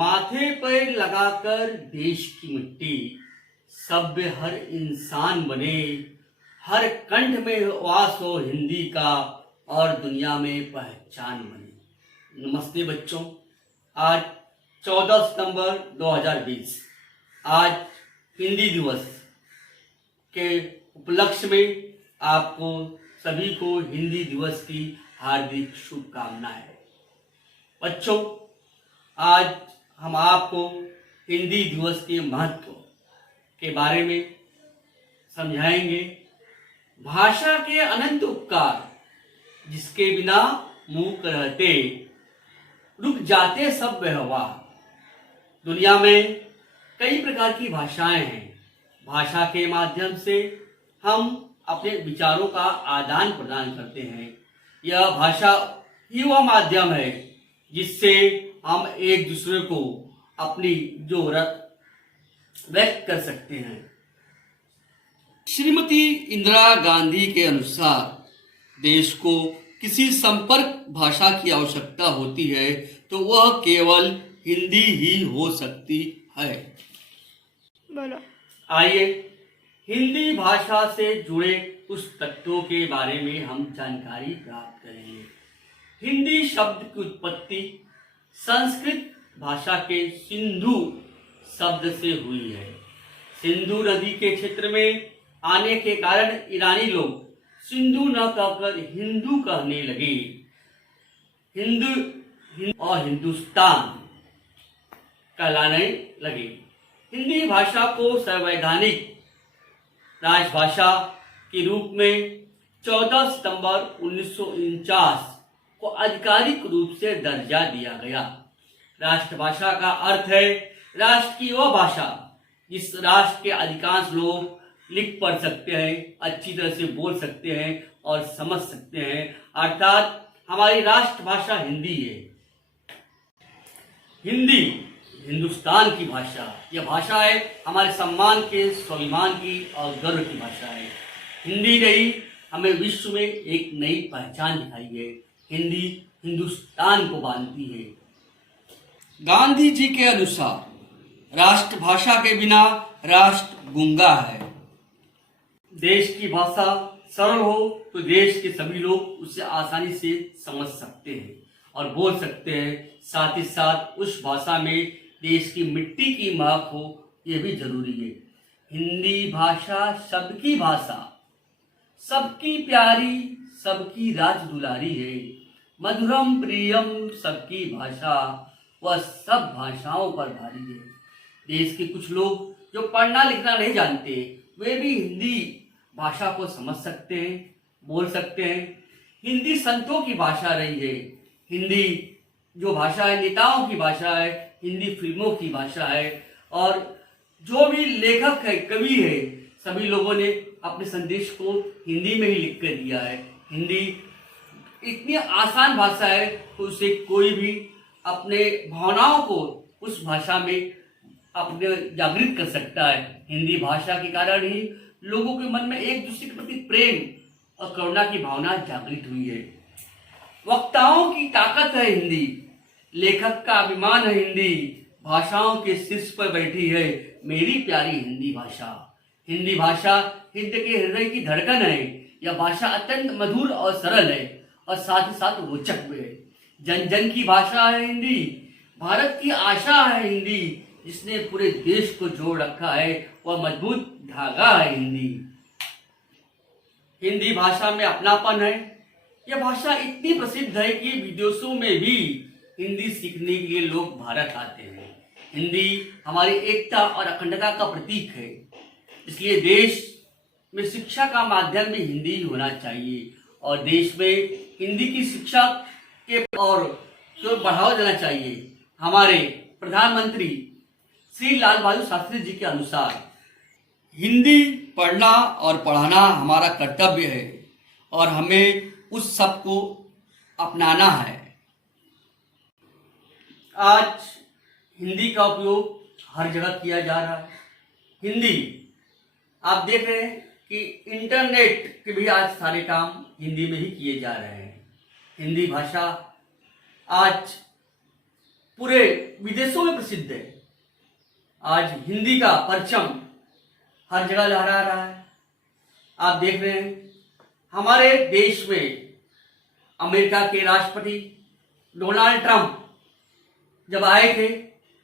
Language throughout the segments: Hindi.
माथे पर लगाकर देश की मिट्टी, सभ्य हर इंसान बने, हर कंठ में वास हो हिंदी का और दुनिया में पहचान बने। नमस्ते बच्चों, आज 14 सितंबर 2020 आज हिंदी दिवस के उपलक्ष्य में आपको सभी को हिंदी दिवस की हार्दिक शुभकामनाएं। बच्चों, आज हम आपको हिंदी दिवस के महत्व के बारे में समझाएंगे। भाषा के अनंत उपकार, जिसके बिना मूक रहते, रुक जाते सब व्यवहार। दुनिया में कई प्रकार की भाषाएं हैं। भाषा के माध्यम से हम अपने विचारों का आदान प्रदान करते हैं। यह भाषा ही वह माध्यम है जिससे हम एक दूसरे को अपनी जरूरत व्यक्त कर सकते हैं। श्रीमती इंदिरा गांधी के अनुसार देश को किसी संपर्क भाषा की आवश्यकता होती है तो वह केवल हिंदी ही हो सकती है। बोलो। आइए हिंदी भाषा से जुड़े कुछ तथ्यों के बारे में हम जानकारी प्राप्त करेंगे। हिंदी शब्द की उत्पत्ति संस्कृत भाषा के सिंधु शब्द से हुई है। सिंधु नदी के क्षेत्र में आने के कारण ईरानी लोग सिंधु न कहकर हिंदू कहने लगे। हिंदू और हिंदुस्तान कहलाने लगे। हिंदी भाषा को संवैधानिक राजभाषा के रूप में 14 सितंबर 1949 को आधिकारिक रूप से दर्जा दिया गया। राष्ट्रभाषा का अर्थ है राष्ट्र की वह भाषा जिस राष्ट्र के अधिकांश लोग लिख पढ़ सकते हैं, अच्छी तरह से बोल सकते हैं और समझ सकते हैं, अर्थात हमारी राष्ट्रभाषा हिंदी है। हिंदी हिंदुस्तान की भाषा, यह भाषा है हमारे सम्मान के, स्वाभिमान की और गर्व की भाषा है। हिंदी ने ही हमें विश्व में एक नई पहचान दिखाई है। हिंदी हिंदुस्तान को बांधती है। गांधी जी के अनुसार राष्ट्रभाषा के बिना राष्ट्र गूंगा है। देश की भाषा सरल हो तो देश के सभी लोग उसे आसानी से समझ सकते हैं और बोल सकते हैं। साथ ही साथ उस भाषा में देश की मिट्टी की महक हो, यह भी जरूरी है। हिंदी भाषा सबकी भाषा, सबकी प्यारी, सबकी राज दुलारी है। मधुरम प्रियम सबकी भाषा, वह सब भाषाओं पर भारी है। देश के कुछ लोग जो पढ़ना लिखना नहीं जानते, वे भी हिंदी भाषा को समझ सकते हैं, बोल सकते हैं। हिंदी संतों की भाषा रही है। हिंदी जो भाषा है नेताओं की भाषा है, हिंदी फिल्मों की भाषा है। और जो भी लेखक है, कवि है, सभी लोगों ने अपने संदेश को हिंदी में ही लिख कर दिया है। हिंदी इतनी आसान भाषा है कि उसे कोई भी अपने भावनाओं को उस भाषा में अपने जागृत कर सकता है। हिंदी भाषा के कारण ही लोगों के मन में एक दूसरे के प्रति प्रेम और करुणा की भावना जागृत हुई है। वक्ताओं की ताकत है हिंदी, लेखक का अभिमान है हिंदी। भाषाओं के शीर्ष पर बैठी है मेरी प्यारी हिंदी भाषा। हिंदी भाषा हिंद के हृदय की धड़कन है। यह भाषा अत्यंत मधुर और सरल है और साथ ही साथ रोचक भी है। जन जन की भाषा है हिंदी। भारत की आशा है हिंदी, जिसने पूरे देश को जोड़ रखा है। वह मजबूत धागा है हिंदी। हिंदी भाषा में अपनापन है। यह भाषा इतनी प्रसिद्ध है कि विदेशों में भी हिंदी सीखने के लिए लोग भारत आते हैं। हिंदी हमारी एकता और अखंडता का प्रतीक है। इसलिए देश में शिक्षा का माध्यम भी हिंदी होना चाहिए और देश में हिंदी की शिक्षा के और बढ़ावा देना चाहिए। हमारे प्रधानमंत्री श्री लाल बहादुर शास्त्री जी के अनुसार हिंदी पढ़ना और पढ़ाना हमारा कर्तव्य है और हमें उस सब को अपनाना है। आज हिंदी का उपयोग हर जगह किया जा रहा है। हिंदी आप देख रहे हैं कि इंटरनेट के भी आज सारे काम हिंदी में ही किए जा रहे हैं। हिंदी भाषा आज पूरे विदेशों में प्रसिद्ध है। आज हिंदी का परचम हर जगह लहरा रहा है। आप देख रहे हैं हमारे देश में अमेरिका के राष्ट्रपति डोनाल्ड ट्रंप जब आए थे,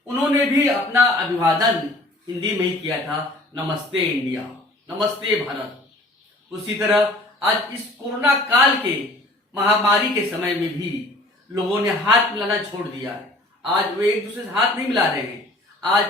उन्होंने भी अपना अभिवादन हिंदी में ही किया था, नमस्ते इंडिया, नमस्ते भारत। उसी तरह आज इस कोरोना काल के महामारी के समय में भी लोगों ने हाथ मिलाना छोड़ दिया है। आज वे एक दूसरे से हाथ नहीं मिला रहे हैं, आज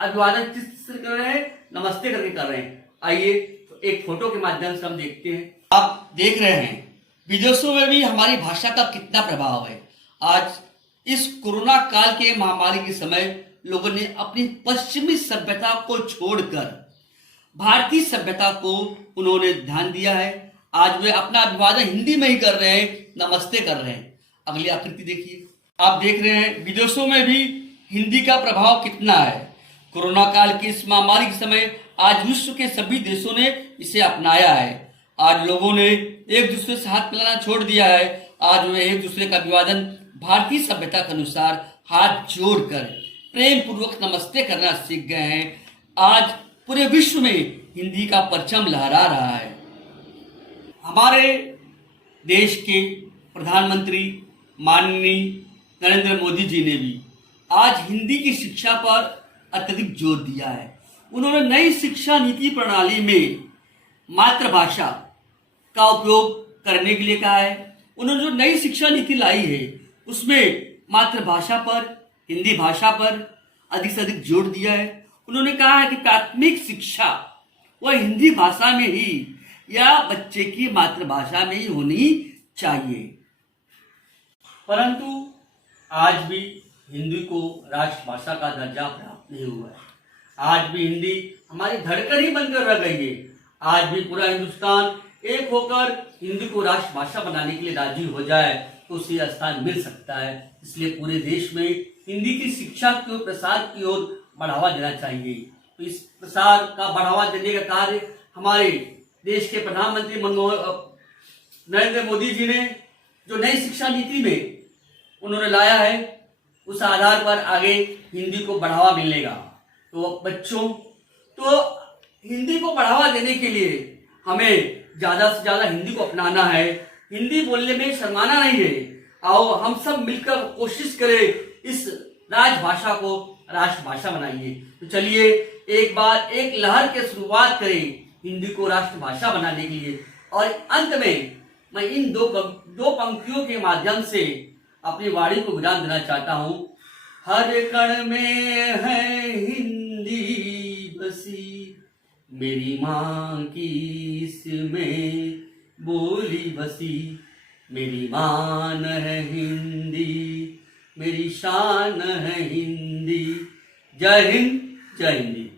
अभिवादन किस तरह कर रहे हैं, नमस्ते करके कर रहे हैं। आइए तो एक फोटो के माध्यम से हम देखते हैं। आप देख रहे हैं विदेशों में भी हमारी भाषा का कितना प्रभाव है। आज इस कोरोना काल के महामारी के समय लोगों ने अपनी पश्चिमी सभ्यता को छोड़कर भारतीय सभ्यता को उन्होंने ध्यान दिया है। आज वे अपना अभिवादन हिंदी में ही कर रहे हैं, नमस्ते कर रहे हैं। अगली आकृति देखिए। आप देख रहे हैं विदेशों में भी हिंदी का प्रभाव कितना है। कोरोना काल की इस महामारी के समय आज विश्व के सभी देशों ने इसे अपनाया है। आज लोगों ने एक दूसरे से हाथ मिलाना छोड़ दिया है। आज वे एक दूसरे का अभिवादन भारतीय सभ्यता के अनुसार हाथ जोड़कर प्रेम पूर्वक नमस्ते करना सीख गए हैं। आज पूरे विश्व में हिंदी का परचम लहरा रहा है। हमारे देश के प्रधानमंत्री माननीय नरेंद्र मोदी जी ने भी आज हिंदी की शिक्षा पर अत्यधिक जोर दिया है। उन्होंने नई शिक्षा नीति प्रणाली में मातृभाषा का उपयोग करने के लिए कहा है। उन्होंने जो नई शिक्षा नीति लाई है उसमें मातृभाषा पर, हिंदी भाषा पर अधिक से अधिक जोर दिया है। उन्होंने कहा है कि प्राथमिक शिक्षा वह हिंदी भाषा में ही या बच्चे की मातृभाषा में ही होनी चाहिए। परंतु आज भी हिंदी को राष्ट्रभाषा का दर्जा प्राप्त नहीं हुआ है। आज भी हिंदी हमारी धड़कन ही बनकर रह गई है। आज भी पूरा हिंदुस्तान एक होकर हिंदी को राष्ट्रभाषा बनाने के लिए राजी हो जाए तो उसे स्थान मिल सकता है। इसलिए पूरे देश में हिंदी की शिक्षा को प्रसार की ओर बढ़ावा देना चाहिए। तो इस प्रसार का बढ़ावा देने का कार्य हमारे देश के प्रधानमंत्री नरेंद्र मोदी जी ने जो नई शिक्षा नीति में उन्होंने लाया है, उस आधार पर आगे हिंदी को बढ़ावा मिलेगा। तो बच्चों, तो हिंदी को बढ़ावा देने के लिए हमें ज़्यादा से ज़्यादा हिंदी को अपनाना है। हिंदी बोलने में शर्माना नहीं है। आओ हम सब मिलकर कोशिश करें, इस राजभाषा को राष्ट्रभाषा बनाइए। तो चलिए एक बार एक लहर के शुरुआत करें हिंदी को राष्ट्रभाषा बनाने के लिए। और अंत में मैं इन दो पंक्तियों के माध्यम से अपनी वाणी को विराम देना चाहता हूँ। हर कण में है हिंदी बसी, मेरी माँ की इसमें बोली बसी। मेरी मान है हिंदी, मेरी शान है हिंदी। जय हिंद, जय हिंदी।